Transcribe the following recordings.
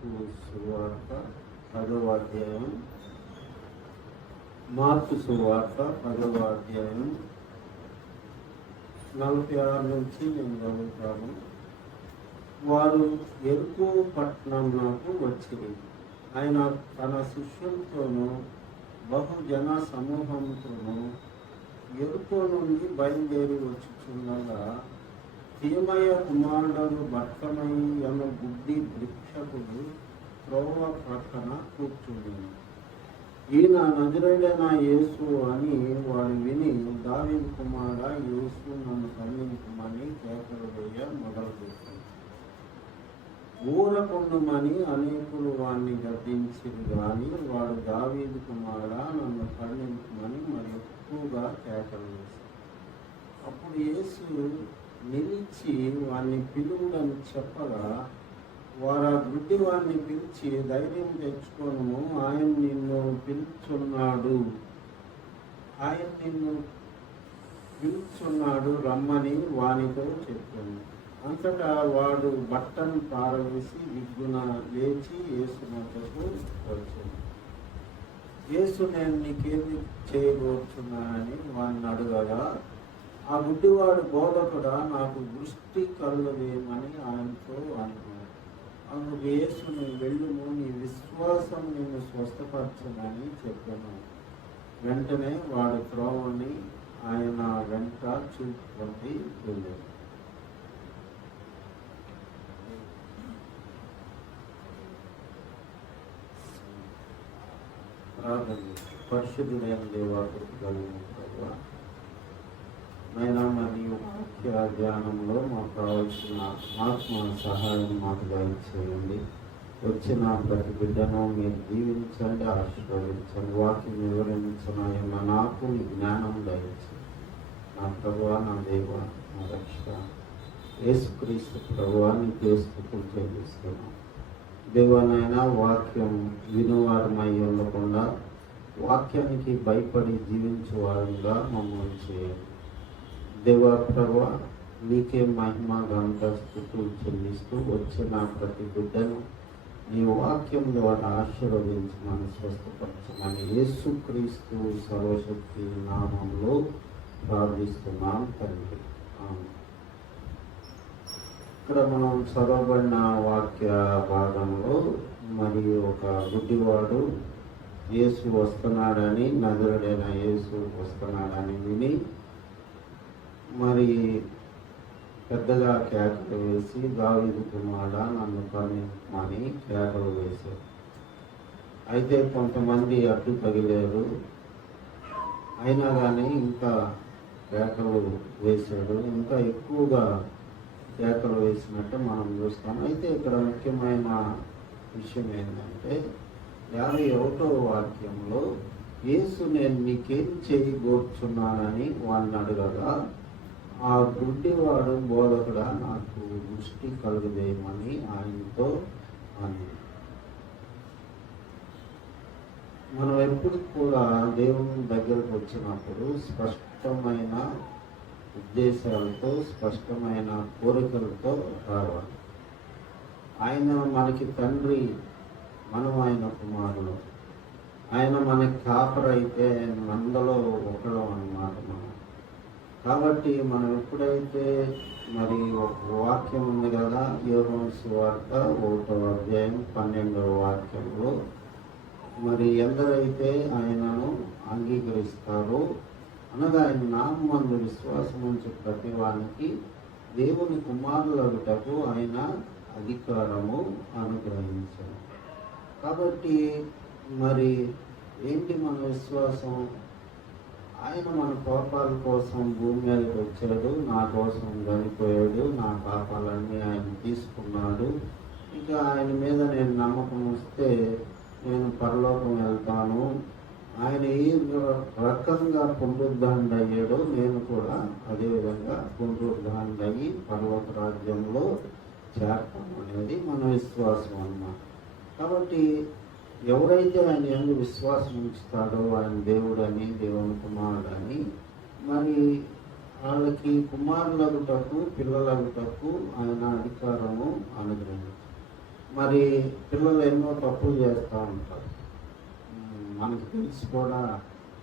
సువార్త 10వ అధ్యాయం. మార్కు సువార్త 10వ అధ్యాయం 46 నుంచి నేను చదువుతాను. వారు ఎరుకో పట్టణంకు వచ్చింది. ఆయన తన శిష్యులతోనూ బహుజన సమూహంతోనూ ఎరుకో నుండి బయలుదేరి వచ్చుచుండగా తిమయ కుమారుడు బట్టమయి అను గుడ్డి భిక్షకుడు త్రోవ ప్రక్కన కూర్చుంది. ఈయన నజరేయుడైన యేసు అని వాడు విని, దావీదు కుమారుడా యేసు, నన్ను కరుణించమని కేకలు వేయ మొదలుపెట్టాడు. ఊరకుండుమని అనేకులు వాడిని గద్దించిరు గాని వాడు దావీదు కుమారుడా నన్ను కరుణించమని మరి ఎక్కువగా కేకలు వేశాడు. అప్పుడు యేసు నిలిచి వాడిని పిలువుడని చెప్పగా వారు ఆ గుడ్డి వాడిని పిలిచి, ధైర్యం తెచ్చుకోను, ఆయన నిన్ను పిలుచున్నాడు రమ్మని వానితో చెప్పాను. అంతటా వాడు బట్టను పారవేసి విగ్గున లేచి యేసు వద్దకు వచ్చాడు. యేసు, నేను నీకేమి చేయబోతున్నానని వాడిని అడగగా, ఆ గుడ్డివాడు, బోధకుడా నాకు దృష్టి కలుగవేయమని ఆయనతో అన్నాడు. అందుకు యేసు, నువ్వు వెళ్ళుము, నీ విశ్వాసం నిన్ను స్వస్థపరచమని చెప్పాను. వెంటనే వాడి త్రోవని ఆయన వెంట చూపుకొని వెళ్ళాడు. పరిశుద్ధుడైన దేవాకు నైనా మరియు ముఖ్య ధ్యానంలో మాకు కావాల్సిన ఆత్మ సహాయం మాకు దయచేయండి. వచ్చిన ప్రతి బిడ్డను మీరు దీవించండి, ఆశీర్వదించండి. వాక్యం వివరించిన నాకు నీ జ్ఞానం దయచేయండి. నా ప్రభువా, నా దేవ, నా రక్షక యేసుక్రీస్తు ప్రభువా, నీకే స్తుతులు చెల్లిస్తున్నాను. దేవానైనా వాక్యం వినువారమై ఉండకుండా వాక్యానికి భయపడి జీవించేవారుగా మమ్మల్ని చేయండి. దేవా ప్రభువా, నీకే మహిమ ఘనత స్తుతులు చెల్లిస్తూ వచ్చిన ప్రతి బిడ్డను నీ వాక్యం ద్వారా ఆశీర్వదించమని, స్వస్థపరచమని యేసుక్రీస్తు సర్వశక్తి నామంలో ప్రార్థిస్తున్నాం తండ్రి. ఇక్కడ మనం చదవబడిన వాక్య భాగంలో మరి ఒక గుడ్డివాడు యేసు వస్తున్నాడని, నజరుడైన యేసు వస్తున్నాడని విని మరి పెద్దగా కేకలు వేసి, దావీదు కుమారుడా నన్ను కరుణించమని కేకలు వేశారు. అయితే కొంతమంది అడ్డు తగిలేరు. అయినా కానీ ఇంకా కేకలు వేశాడు. ఇంకా ఎక్కువగా కేకలు వేసినట్టు మనం చూస్తాం. అయితే ఇక్కడ ముఖ్యమైన విషయం ఏంటంటే 51వ వాక్యంలో యేసు, నేను నీకేం చేయబోతున్నానని వాడిని అడగగా, ఆ గుడ్డివాడు, బోధకుడా నాకు దృష్టి కలుగజేయమని ఆయనతో అని. మనం ఎప్పుడు కూడా దేవుని దగ్గరకు వచ్చినప్పుడు స్పష్టమైన ఉద్దేశాలతో, స్పష్టమైన కోరికలతో రావాలి. ఆయన మనకి తండ్రి, మనం ఆయన కుమారులు. ఆయన మనకి కాపరైతే ఆయన మందలో ఒకడు అన్నమాట మనం. కాబట్టి మనం ఎప్పుడైతే మరి వాక్యం ఉంది కదా, యోహాను సువార్త 1వ అధ్యాయం 12వ వాక్యంలో మరి ఎందరైతే ఆయనను అంగీకరిస్తారో, అనగా ఆయన నామమందు విశ్వాసం ఉంచే ప్రతి వానికి దేవుని కుమారులగుటకు ఆయన అధికారము అనుగ్రహించారు. కాబట్టి మరి ఏంటి మన విశ్వాసం? ఆయన మన పాపాల కోసం భూమి మీదకి వచ్చాడు, నా కోసం చనిపోయాడు, నా పాపాలన్నీ ఆయన తీసుకున్నాడు. ఇక ఆయన మీద నేను నమ్మకం వస్తే నేను పరలోకం వెళ్తాను. ఆయన ఏ రకంగా పునరుద్ధరణ అయ్యాడో నేను కూడా అదేవిధంగా పునరుద్ధరణ అయ్యి పరలోక రాజ్యంలో చేరతాను అనేది మన విశ్వాసం అన్నమాట. కాబట్టి ఎవరైతే ఆయన యందు విశ్వాసం ఉంచుతాడో, ఆయన దేవుడని, దేవుని కుమారుడని, మరి వాళ్ళకి కుమారులగుటకు, పిల్లలగుటకు ఆయన అధికారము అనుగ్రహించారు. మరి పిల్లలు ఎన్నో తప్పులు చేస్తూ ఉంటారు. మనకు తెలిసి కూడా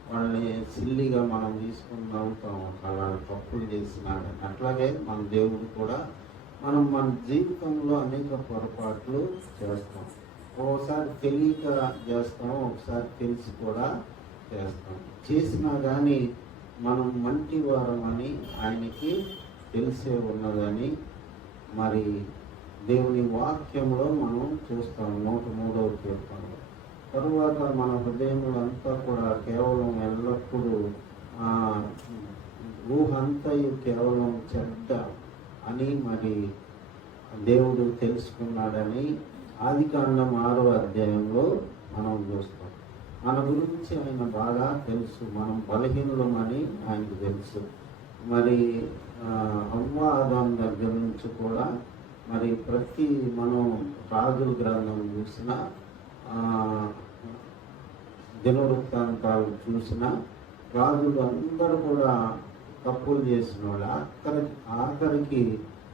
వాళ్ళని సిల్లిగా మనం తీసుకుని నవ్వుతాం అలా తప్పులు చేసినాడు. అట్లాగే మన దేవుడు కూడా మన జీవితంలో అనేక పొరపాట్లు చేస్తాం. ఒకసారి తెలియక చేస్తాం, ఒకసారి తెలిసి కూడా చేస్తాం. చేసినా కానీ మనం మంచి వారమని ఆయనకి తెలిసే ఉన్నదని మరి దేవుని వాక్యంలో మనం చూస్తాం 103వ కీర్తనలో. తరువాత మన హృదయములంతా కూడా కేవలం ఎల్లప్పుడూ ఊహంతయు కేవలం చెడ్డ అని మరి దేవుడు తెలుసుకున్నాడని ఆదికాండం 6వ అధ్యాయంలో మనం చూస్తాం. మన గురించి ఆయన బాగా తెలుసు, మనం బలహీనులమని ఆయనకు తెలుసు. మరి అవ్వ ఆదాం దగ్గర నుంచి కూడా మరి ప్రతి మనం రాజుల గ్రంథం చూసిన దినవృత్తాంతాలు చూసిన రాజులు అందరూ కూడా తప్పులు చేసిన వాళ్ళు. ఆఖరికి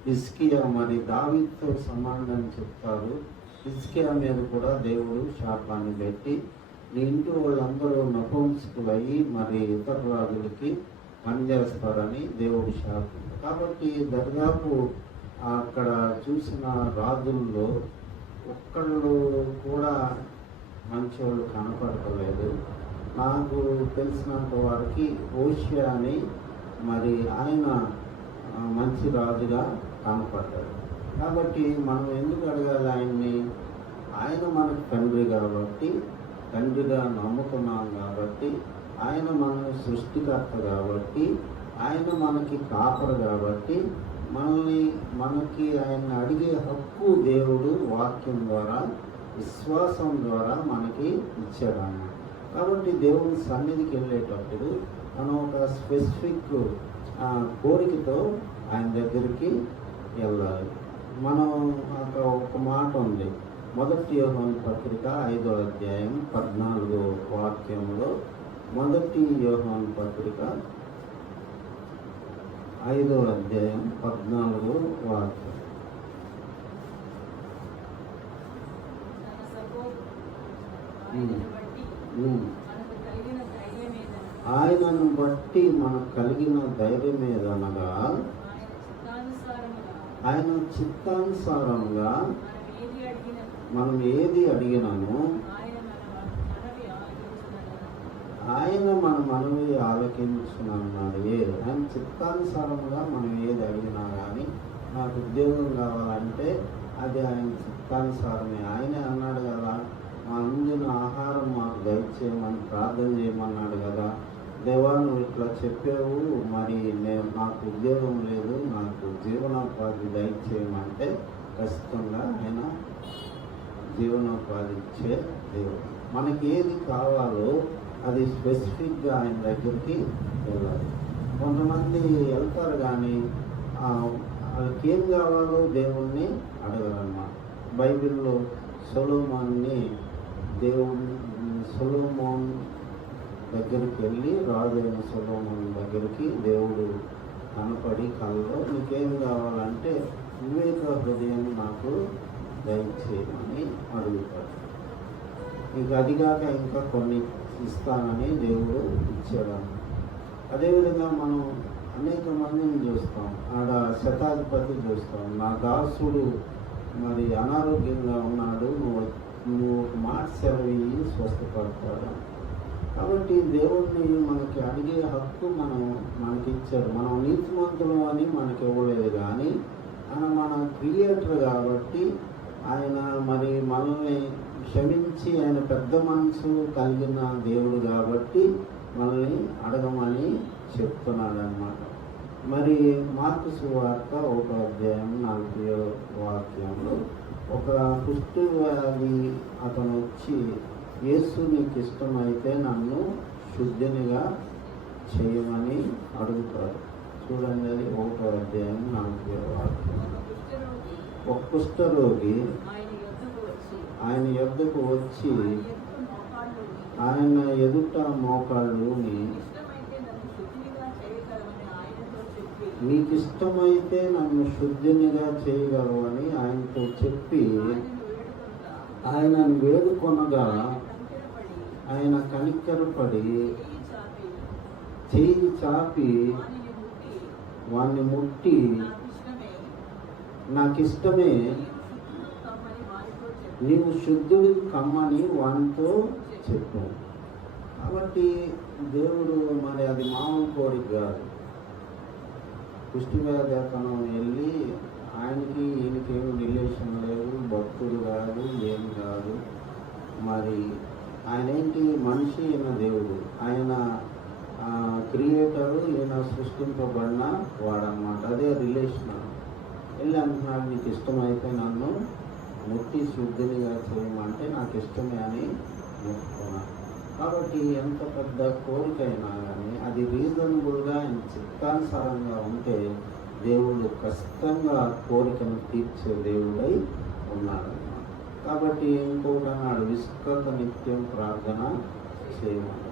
హిజ్కియా మరి దావీదుతో సమానమని చెప్తారు. హిజ్కియా మీద కూడా దేవుడు శాపాన్ని పెట్టి నీ ఇంటి వాళ్ళందరూ నపుంసకులయ్యి మరి ఇతర రాజులకి పనిచేస్తారని దేవుడు శాపం. కాబట్టి దాదాపు అక్కడ చూసిన రాజుల్లో ఒక్కళ్ళు కూడా మంచివాళ్ళు కనపడలేదు. నాకు తెలిసినంత వారికి హోషేయ అని మరి ఆయన మంచి రాజుగా కనపడ్డాడు. కాబట్టి మనం ఎందుకు అడగాలి ఆయన్ని? ఆయన మనకు తండ్రి కాబట్టి, తండ్రిగా నమ్ముకున్నాం కాబట్టి, ఆయన మన సృష్టికర్త కాబట్టి, ఆయన మనకి కాపరు కాబట్టి మనకి ఆయన అడిగే హక్కు దేవుడు వాక్యం ద్వారా విశ్వాసం ద్వారా మనకి ఇచ్చాడు. కాబట్టి దేవుని సన్నిధికి వెళ్ళేటప్పుడు మనం ఒక స్పెసిఫిక్ కోరికతో ఆయన దగ్గరికి వెళ్ళాలి. మనం ఒక మాట ఉంది, 1 యోహాను పత్రిక 5వ అధ్యాయం 14వ వాక్యంలో, 1 యోహాను పత్రిక 5వ అధ్యాయం 14వ వాక్యం. ఆయనను బట్టి మనకు కలిగిన ధైర్యం ఏదనగా ఆయన చిత్తానుసారంగా మనం ఏది అడిగినాను ఆయన మన మనవి ఆలకించున్నాడు. ఆయన చిత్తానుసారంగా మనం ఏది అడిగినా కానీ నాకు ఉద్యోగం కావాలంటే అది ఆయన చిత్తానుసారమే. ఆయనే అన్నాడు కదా, మా అందిన ఆహారం మాకు దయచేయమని ప్రార్థన చేయమన్నాడు కదా. దేవా నువ్వు ఇట్లా చెప్పావు, మరి నాకు ఉద్యోగం లేదు, నాకు జీవనోపాధి దయచేయమంటే ఖచ్చితంగా ఆయన జీవనోపాధి ఇచ్చే దేవుడు. మనకి ఏది కావాలో అది స్పెసిఫిక్గా ఆయన దగ్గరికి వెళ్ళాలి. కొంతమంది వెళ్తారు కానీ వాళ్ళకి ఏం కావాలో దేవుణ్ణి అడగరన్నమాట. బైబిల్లో సొలొమోన్ దగ్గరికి వెళ్ళి రాజైన సొలొమోన్ దగ్గరికి దేవుడు కనపడి కలలో నీకేం కావాలంటే వివేక హృదయం నాకు దయచేయమని అడుగుతాడు. ఇంకా అదిగాక ఇంకా కొన్ని ఇస్తానని దేవుడు ఇచ్చాడు. అదేవిధంగా మనం అనేక మందిని చూస్తాం. ఆడ శతాధిపతి చూస్తాం, నా దాసుడు మరి అనారోగ్యంగా ఉన్నాడు, నువ్వు ఒక మాట సెలవు స్వస్థపడతాడు. కాబట్టి దేవుడిని మనకి అడిగే హక్కు మనకి ఇచ్చారు. మనం నీతిమంతులు అని మనకి ఇవ్వలేదు కానీ ఆయన మన క్రియేటర్ కాబట్టి ఆయన మరి మనల్ని క్షమించి ఆయన పెద్ద మనసు కలిగిన దేవుడు కాబట్టి మనల్ని అడగమని చెప్తున్నాడు అన్నమాట. మరి మార్కు సువార్త 1వ అధ్యాయం 40వ వాక్యంలో ఒక కుష్ఠవ్యాధి అతను వచ్చి, యేసు నీకు ఇష్టమైతే నన్ను శుద్ధినిగా చేయమని అడుగుతారు. చూడండి, అది 1వ అధ్యాయం 40వ వాక్యం. ఒక కుష్ఠరోగి ఆయన యొద్దకు వచ్చి ఆయన ఎదుట మోకాళ్ళుని, నీకు ఇష్టమైతే నన్ను శుద్ధినిగా చేయగలవని ఆయనతో చెప్పి ఆయనను వేడుకొనగా ఆయన కనికరపడి చేయి చాపి వాణ్ణి ముట్టి నాకిష్టమే నీవు శుద్ధుడి కమ్మని వానితో చెప్పాను. కాబట్టి దేవుడు మరి అది మామూలు కోరిక కాదు. కుష్టివ్యాధితనం వెళ్ళి ఆయనకి ఈయనకి ఏమి రిలేషన్ లేదు, భక్తుడు కాదు, ఏం కాదు. మరి ఆయన ఏంటి, మనిషి ఈయన దేవుడు, ఆయన క్రియేటరు, ఈయన సృష్టింపబడిన వాడనమాట. అదే రిలేషన్. వెళ్ళి అంటున్నాడు, నీకు ఇష్టమైతే నన్ను ముట్టి శుద్ధినిగా చేయమంటే నాకు ఇష్టమే అని మొక్కుకున్నాను. కాబట్టి ఎంత పెద్ద కోరికైనా కానీ అది రీజనబుల్గా ఆయన చిత్తానుసారంగా ఉంటే దేవుడు ఖచ్చితంగా కోరికను తీర్చే దేవుడై ఉన్నాడన్నమాట. కాబట్టి ఇంకొకటి అన్నాడు, విశ్వత నిత్యం ప్రార్థన చేయమని.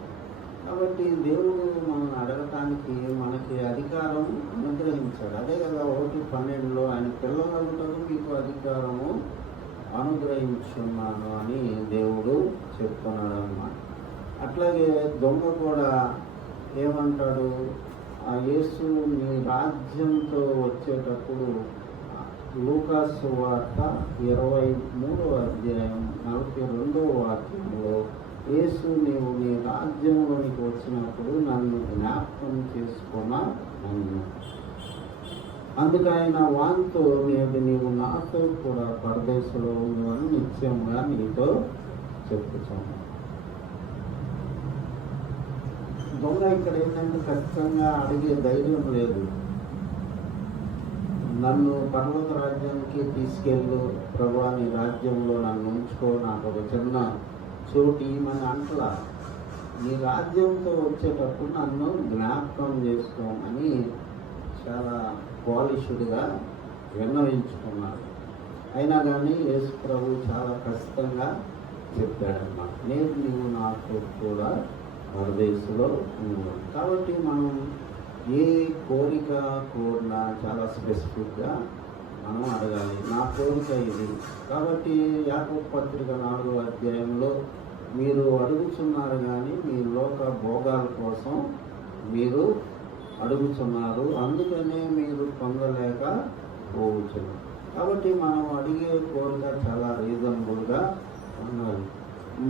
కాబట్టి దేవుడు మనం అడగటానికి మనకి అధికారం అనుగ్రహించాడు. అదే కదా 1:12 ఆయన పిల్లలు అడుగుతారు, మీకు అధికారము అనుగ్రహించున్నాను అని దేవుడు చెప్తున్నాడు అన్నమాట. అట్లాగే దొంగ కూడా ఏమంటాడు, ఆ యేసు నీ రాజ్యంతో వచ్చేటప్పుడు లూకాసు సువార్త 23వ అధ్యాయం 42వ వాక్యంలో యేసు నీవు నీ రాజ్యంలోనికి వచ్చినప్పుడు నన్ను జ్ఞాపకం చేసుకున్నాను. అందుకైన వాంతో నేడు నీవు నాతో కూడా పరదేశంలో ఉన్నవని నిత్యంగా నీతో చెప్పుతాను. దొంగ ఇక్కడ ఏంటంటే ఖచ్చితంగా అడిగే ధైర్యం లేదు. నన్ను పర్వత రాజ్యానికి తీసుకెళ్ళు ప్రభా, నీ రాజ్యంలో నన్ను ఉంచుకో, నాకు ఒక చిన్న చోటు ఇవ్వమని అంటలా. నీ రాజ్యంతో వచ్చేటప్పుడు నన్ను జ్ఞాపకం చేసుకోమని చాలా పాలిష్డ్గా విన్నవించుకున్నాడు. అయినా కానీ యేసు ప్రభు చాలా ఖచ్చితంగా చెప్పాడన్నమాట, నేడు నీవు నాతో కూడా పరదేశంలో ఉన్నావు. కాబట్టి మనం ఏ కోరిక కోరినా చాలా స్పెసిఫిక్గా మనం అడగాలి. నా కోరిక ఇది. కాబట్టి యాకోబు పత్రిక 4వ అధ్యాయంలో మీరు అడుగుతున్నారు కానీ మీ లోక భోగాల కోసం మీరు అడుగుతున్నారు, అందుకనే మీరు పొందలేక పోవచ్చును. కాబట్టి మనం అడిగే కోరిక చాలా రీజనబుల్గా ఉండాలి.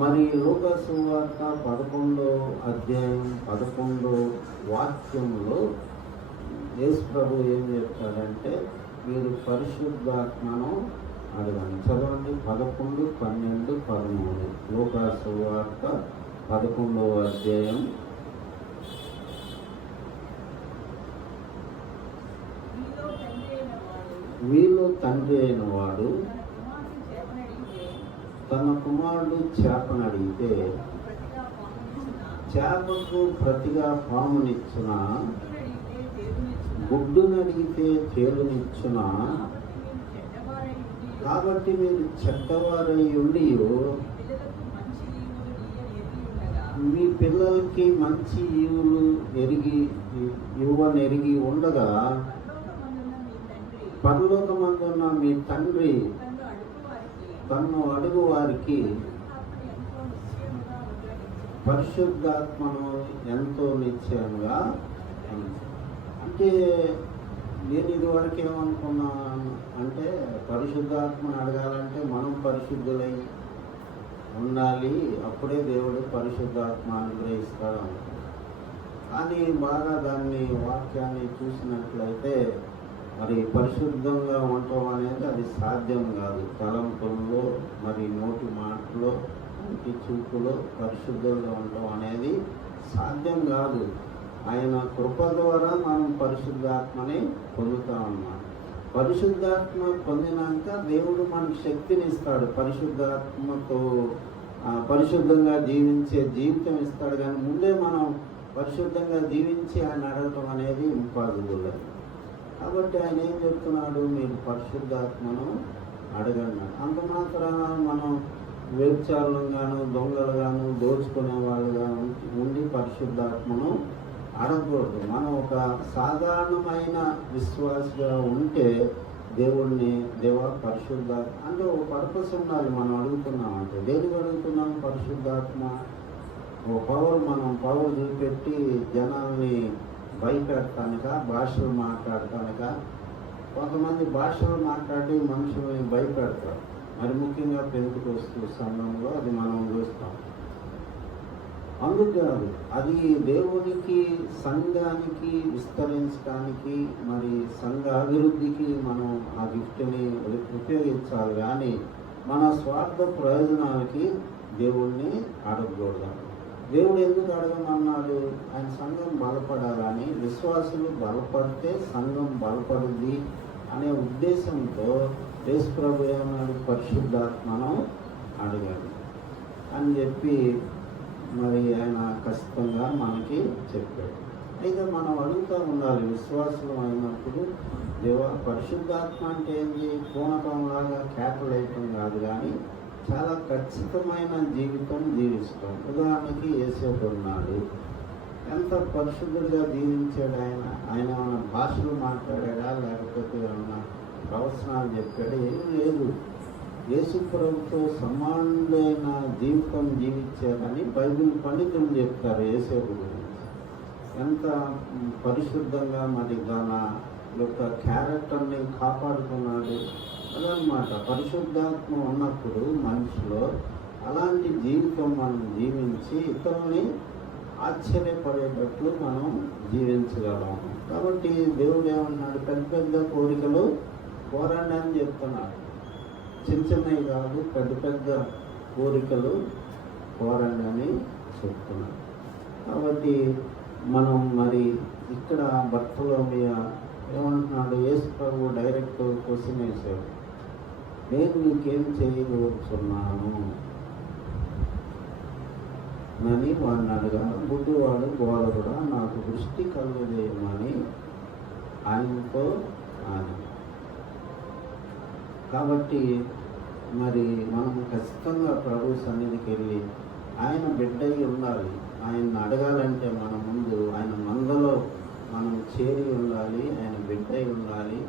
మరి లూకాసు సువార్త 11వ అధ్యాయం 11వ వాక్యంలో యేసు ప్రభు ఏం చెప్తాడంటే, మీరు పరిశుద్ధాత్మను అడగండి. చదవండి 11, 12, 13 లూకాసు సువార్త 11వ అధ్యాయం. వీళ్ళు తండ్రి అయిన వాడు తన కుమారుడు చేపను అడిగితే చేపకు ప్రతిగా పామునిచ్చిన, గుడ్డును అడిగితే తేలునిచ్చిన, కాబట్టి మీరు చెడ్డవారై ఉండి మీ పిల్లలకి మంచి ఈవులు ఇవ్వనెరిగి ఉండగా పరలోకమందున్న మీ తండ్రి తన్ను అడుగు వారికి పరిశుద్ధాత్మను ఎంతో నిశ్చయంగా. అంటే నేను ఇదివరకు ఏమనుకున్నాను అంటే, పరిశుద్ధాత్మను అడగాలంటే మనం పరిశుద్ధులై ఉండాలి, అప్పుడే దేవుడు పరిశుద్ధాత్మ అనుగ్రహిస్తాడు అనుకున్నాను. కానీ బాగా దాన్ని వాక్యాన్ని చూసినట్లయితే మరి పరిశుద్ధంగా ఉండటం అనేది అది సాధ్యం కాదు. తలంపుల్లో మరి నోటి మాటలో ఇంటి చూపులో పరిశుద్ధంగా ఉండటం అనేది సాధ్యం కాదు. ఆయన కృప ద్వారా మనం పరిశుద్ధాత్మని పొందుతామన్నమాట. పరిశుద్ధాత్మ పొందినాక దేవుడు మనకు శక్తిని ఇస్తాడు, పరిశుద్ధాత్మతో పరిశుద్ధంగా జీవించే జీవితం ఇస్తాడు. కానీ ముందే మనం పరిశుద్ధంగా జీవించి ఆయన అడగటం అనేది ఇంపాసిబుల్. కాబట్టి ఆయన ఏం చెప్తున్నాడు, మీరు పరిశుద్ధాత్మను అడగండి. అంత మాత్రాన మనం వ్యభిచారులుగాను దొంగలుగాను దోచుకునే వాళ్ళుగా ఉండి పరిశుద్ధాత్మను అడగకూడదు. మనం ఒక సాధారణమైన విశ్వాసగా ఉంటే దేవుణ్ణి దేవా పరిశుద్ధాత్మ అంటే ఒక పర్పస్ ఉండాలి. మనం అడుగుతున్నాం అంటే దేనికి అడుగుతున్నాం? పరిశుద్ధాత్మ ఒక మనం పవర్ చూపెట్టి జనాల్ని భయపెడతానిక, భాషలు మాట్లాడటానిక. కొంతమంది భాషలు మాట్లాడి మనుషుల్ని భయపెడతారు. మరి ముఖ్యంగా పెంతుకొస్తూ సంఘంలో అది మనం చూస్తాం. అందుకు కాదు, అది దేవునికి సంఘానికి విస్తరించడానికి మరి సంఘ అభివృద్ధికి మనం ఆ గిఫ్ట్ని ఉపయోగించాలి. కానీ మన స్వార్థ ప్రయోజనాలకి దేవుణ్ణి అడగకూడదు. దేవుడు ఎందుకు అడగమన్నాడు? ఆయన సంఘం బలపడాలని, విశ్వాసులు బలపడితే సంఘం బలపడుద్ది అనే ఉద్దేశంతో యేసు ప్రభు ఏమన్నాడు? పరిశుద్ధాత్మను అడగాలి అని చెప్పి మరి ఆయన ఖచ్చితంగా మనకి చెప్పాడు. అయితే మనం అడుగుతూ ఉండాలి విశ్వాసం అయినప్పుడు, దేవా పరిశుద్ధాత్మ అంటే ఏంటి? పూనకంలాగా కేకలేయటం కాదు, కానీ చాలా ఖచ్చితమైన జీవితం జీవిస్తాం. ఉదాహరణకి యేసేపు ఉన్నాడు, ఎంత పరిశుద్ధుడిగా జీవించాడు ఆయన. ఆయన ఏమైనా భాషలు మాట్లాడా, లేకపోతే ఏమన్నా ప్రవచనాలు చెప్పాడు? ఏం లేదు. యేసు ప్రభుతో సమానుడైన జీవితం జీవించారని బైబిల్ పండితులు చెప్తారు యేసేపు గురించి. ఎంత పరిశుద్ధంగా మరి తన యొక్క క్యారెక్టర్ని కాపాడుకున్నాడు అదనమాట. పరిశుద్ధాత్మ ఉన్నప్పుడు మనిషిలో అలాంటి జీవితం మనం జీవించి ఇతరుల్ని ఆశ్చర్యపడేటట్లు మనం జీవించగలం. కాబట్టి దేవుడు ఏమన్నాడు? పెద్ద పెద్ద కోరికలు కోరండి అని చెప్తున్నాడు. చిన్న చిన్నవి కాదు, పెద్ద పెద్ద కోరికలు కోరండి అని చెప్తున్నాడు. కాబట్టి మనం మరి ఇక్కడ బర్తలోమియా ఏమంటున్నాడు? యేసు ప్రభు డైరెక్ట్ క్వశ్చన్ వేశాడు, నేను నీకేం చేయగలుగుతున్నాను అని వాడిని అడగా, గుడ్డివాడు గోడ కూడా నాకు దృష్టి కలుగజేయమని ఆయనతో అని. కాబట్టి మరి మనం ఖచ్చితంగా ప్రభు సన్నిధికి వెళ్ళి ఆయన బిడ్డై ఉండాలి. ఆయన్ని అడగాలంటే మన ముందు ఆయన మందలో మనం చేరి ఉండాలి, ఆయన బిడ్డై ఉండాలి.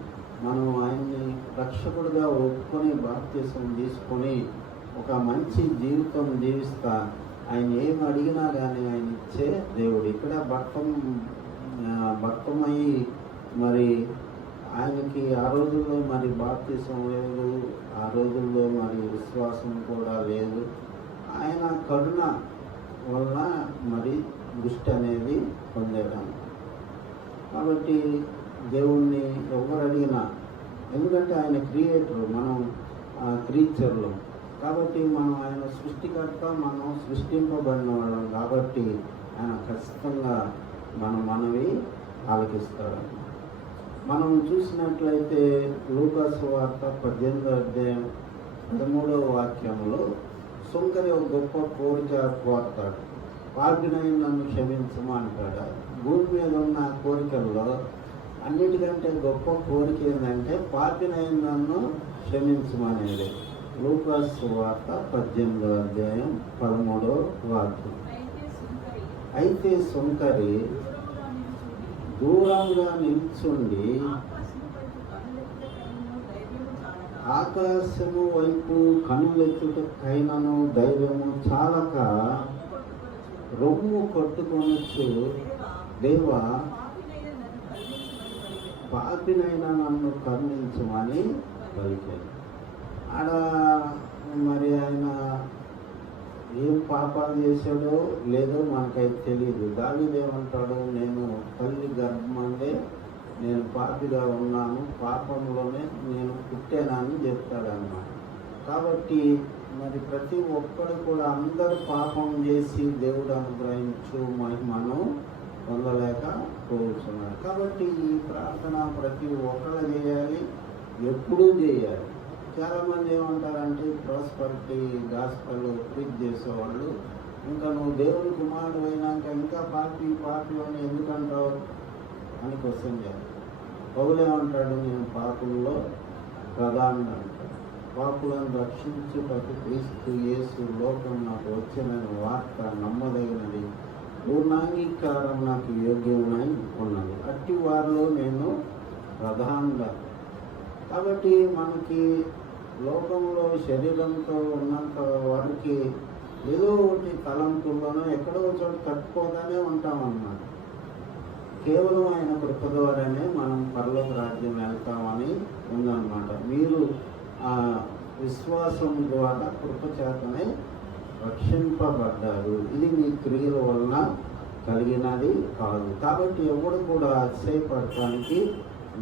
మనం ఆయన్ని రక్షకుడిగా ఒప్పుకొని బాప్తిసం తీసుకొని ఒక మంచి జీవితం జీవిస్తా ఆయన ఏం అడిగినా కానీ ఆయన ఇచ్చే దేవుడు. ఇక్కడ భక్తమయ్యి మరి ఆయనకి ఆ రోజుల్లో మరి బాప్తిసం లేదు, ఆ రోజుల్లో మరి విశ్వాసం కూడా లేదు. ఆయన కరుణ వల్ల మరి దృష్టి అనేది పొందేదాన్ని. కాబట్టి దేవుణ్ణి ఎవరు అడిగినా, ఎందుకంటే ఆయన క్రియేటర్, మనం క్రీచర్లు. కాబట్టి మనం ఆయన సృష్టికర్త, మనం సృష్టింపబడిన వాళ్ళం. కాబట్టి ఆయన ఖచ్చితంగా మనవి ఆలకిస్తాడు. మనం చూసినట్లయితే లూకా సువార్త 18వ అధ్యాయం 13వ వాక్యంలో సుంకరి ఒక గొప్ప కోరిక కోరుతాడు. పాపినైన నన్ను క్షమించము అంటాడు. భూమి మీద ఉన్న కోరికల్లో అన్నిటికంటే గొప్ప కోరిక ఏంటంటే పాపినైన నన్ను క్షమించమనేది. లూకా సువార్త 18వ అధ్యాయం 13వ వాక్యం. అయితే సుంకరి దూరంగా నిల్చుండి ఆకాశము వైపు కనులెత్తుటకైనను ధైర్యము చాలక రొమ్ము కొట్టుకొనొచ్చు, దేవా పాపినైనా నన్ను కరుణించమని పలికాడు. ఆడ మరి ఆయన ఏం పాపాలు చేశాడో లేదో మనకైతే తెలియదు. దావీదు ఏమంటాడు? నేను తల్లి గర్భమందే నేను పాపిగా ఉన్నాను, పాపంలోనే నేను పుట్టానని చెప్తాడన్నమాట. కాబట్టి మరి ప్రతి ఒక్కరు కూడా అందరూ పాపం చేసి దేవుడు అనుగ్రహించు మహిమను పొందలేకపోతున్నారు. కాబట్టి ఈ ప్రార్థన ప్రతి ఒక్కరు చేయాలి, ఎప్పుడూ చేయాలి. చాలామంది ఏమంటారంటే ప్రాస్పరిటీ గాస్పల్ ప్రీచ్ చేసేవాళ్ళు, ఇంకా నువ్వు దేవుని కుమారుడు అయినాక ఇంకా పాపి అని ఎందుకంటావు అని క్వశ్చన్ చేయాలి. పౌలేమంటాడు? నేను పాపుల్లో ప్రధాని అంటాడు. పాపులను రక్షించుటకు క్రీస్తు యేసు లోకం నాకు వచ్చిన వార్త నమ్మదగినది, పూర్ణాంగీకారం నాకు యోగ్యమై ఉన్నది. అట్టి వారిలో నేను ప్రధానంగా. కాబట్టి మనకి లోకంలో శరీరంతో ఉన్నంత వారికి ఏదో ఒకటి తలంపుల్లోనో ఎక్కడో చోట తట్టుకోగానే ఉంటామన్నమాట. కేవలం ఆయన కృప ద్వారానే మనం పరలోక రాజ్యం వెళ్తామని ఉందన్నమాట. మీరు ఆ విశ్వాసం ద్వారా కృప చేతనే రక్షింపబడ్డారు, ఇది మీ క్రియల వలన కలిగినది కాదు. కాబట్టి ఎవడు కూడా అతిశయపడటానికి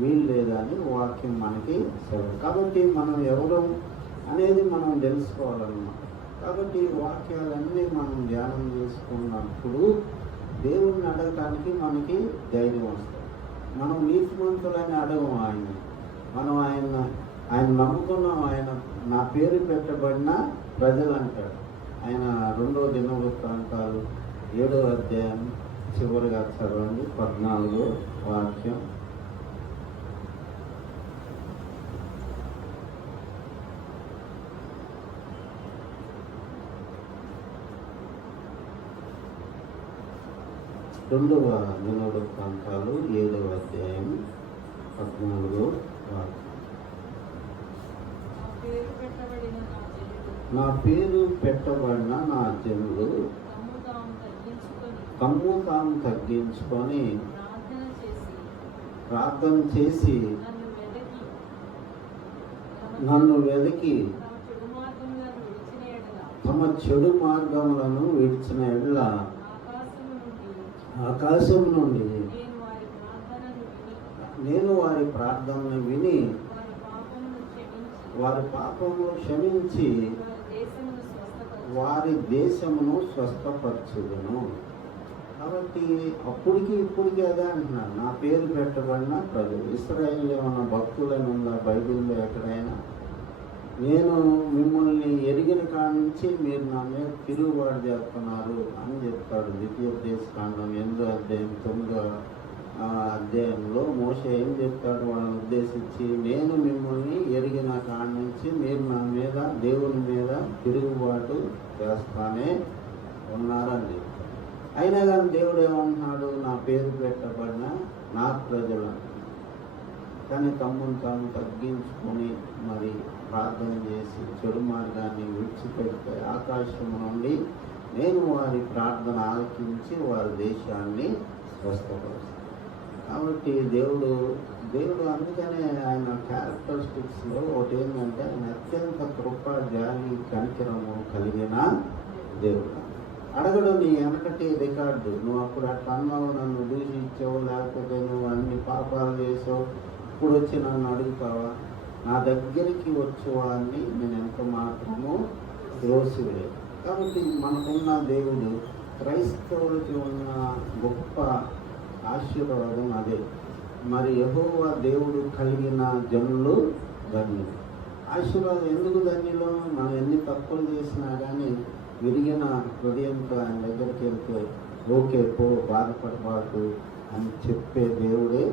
వీలు లేదని వాక్యం మనకి సరే. కాబట్టి మనం ఎవరు అనేది మనం తెలుసుకోవాలన్నమాట. కాబట్టి ఈ వాక్యాలన్నీ మనం ధ్యానం చేసుకున్నప్పుడు దేవుణ్ణి అడగటానికి మనకి ధైర్యం వస్తుంది. మనం నీతిమంతులని అడగం మనం ఆయన నమ్ముకున్నాం. ఆయన నా పేరు పెట్టబడిన ప్రజలు అంటాడు. ఆయన 2వ దినవృత్తాంతాలు 7వ అధ్యాయం చివరిగా చదవండి 14వ వాక్యం. రెండవ దినవృత్తాంతాలు 7వ అధ్యాయం 14వ వాక్యం. నా పేరు పెట్టబడిన నా జనులు తమ్ము తాము తగ్గించుకొని ప్రార్థన చేసి నన్ను వెతికి తమ చెడు మార్గములను విడిచిన ఎడల ఆకాశం నుండి నేను వారి ప్రార్థనను విని వారి పాపమును క్షమించి వారి దేశమును స్వస్థపరచుదును. కాబట్టి అప్పటికి ఇప్పటికీ అదే అంటున్నాను, నా పేరు పెట్టబడిన ప్రజలు. ఇశ్రాయేలు ఏమన్నా భక్తులని ఉందా బైబిల్లో ఎక్కడైనా? నేను మిమ్మల్ని ఎరిగిన కాడ నుంచి మీరు నా మీద తిరుగుబాటు చేస్తున్నారు అని చెప్తాడు. ద్వితీయోపదేశకాండం 8వ అధ్యాయం 9వ అధ్యాయంలో మోషే ఏం చెప్తాడు వాళ్ళని ఉద్దేశించి, నేను మిమ్మల్ని ఎరిగిన కాడ నుంచి మీరు నా మీద దేవుని మీద తిరుగుబాటు చేస్తానే ఉన్నారని చెప్తాడు. అయినా కానీ దేవుడు ఏమంటున్నాడు, నా పేరు పెట్టబడిన నా ప్రజలు. కానీ తమ్మును తాము తగ్గించుకొని మరి ప్రార్థన చేసి చెడు మార్గాన్ని విడిచిపెడితే ఆకాశం నుండి నేను వారి ప్రార్థన ఆలకించి వారి దేశాన్ని స్వస్థపరుస్తాను. కాబట్టి దేవుడు అందుకనే ఆయన క్యారెక్టరిస్టిక్స్లో ఒకటి ఏంటంటే ఆయన అత్యంత కృప, జాలి, కనికరము కలిగిన దేవుడు. అడగడం నీ వెనకటి రికార్డు. నువ్వు అప్పుడు అట్లా అన్నావు, నన్ను దూషించావు, లేకపోతే నువ్వు అన్ని పాపాలు చేసావు, ఇప్పుడు వచ్చి నన్ను అడుగుతావా? నా దగ్గరికి వచ్చేవాడిని నేను ఎంత మాత్రమో త్రోసివేయను. కాబట్టి మనకున్న దేవుడు క్రైస్తవులకి ఉన్న గొప్ప ఆశీర్వాదం అదే. మరి యెహోవా దేవుడు కలిగిన జనులు ధన్యులు. ఆశీర్వాదం ఎందుకు ధన్యులు? మనం ఎన్ని తప్పులు చేసినా కానీ విరిగిన హృదయంతో ఆయన దగ్గరికి వెళ్తే ఓకే పో, బాధపడబాటు అని చెప్పే దేవుడే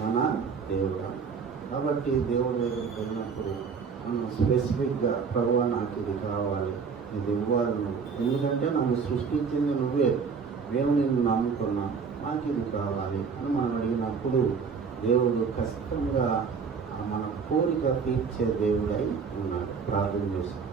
మన దేవుడు. కాబట్టి దేవుడి దగ్గరికి వెళ్ళినప్పుడు మనం స్పెసిఫిక్గా ప్రభువా నాకు ఇది కావాలి, ఇది ఇవ్వాలి నువ్వు, ఎందుకంటే నన్ను సృష్టించింది నువ్వే, మేము నిన్ను నమ్ముకున్నాం, నాకు ఇది కావాలి అని మనం అడిగినప్పుడు దేవుడు ఖచ్చితంగా మన కోరిక తీర్చే దేవుడై ఉన్నాడు. ప్రార్థన చేస్తాం.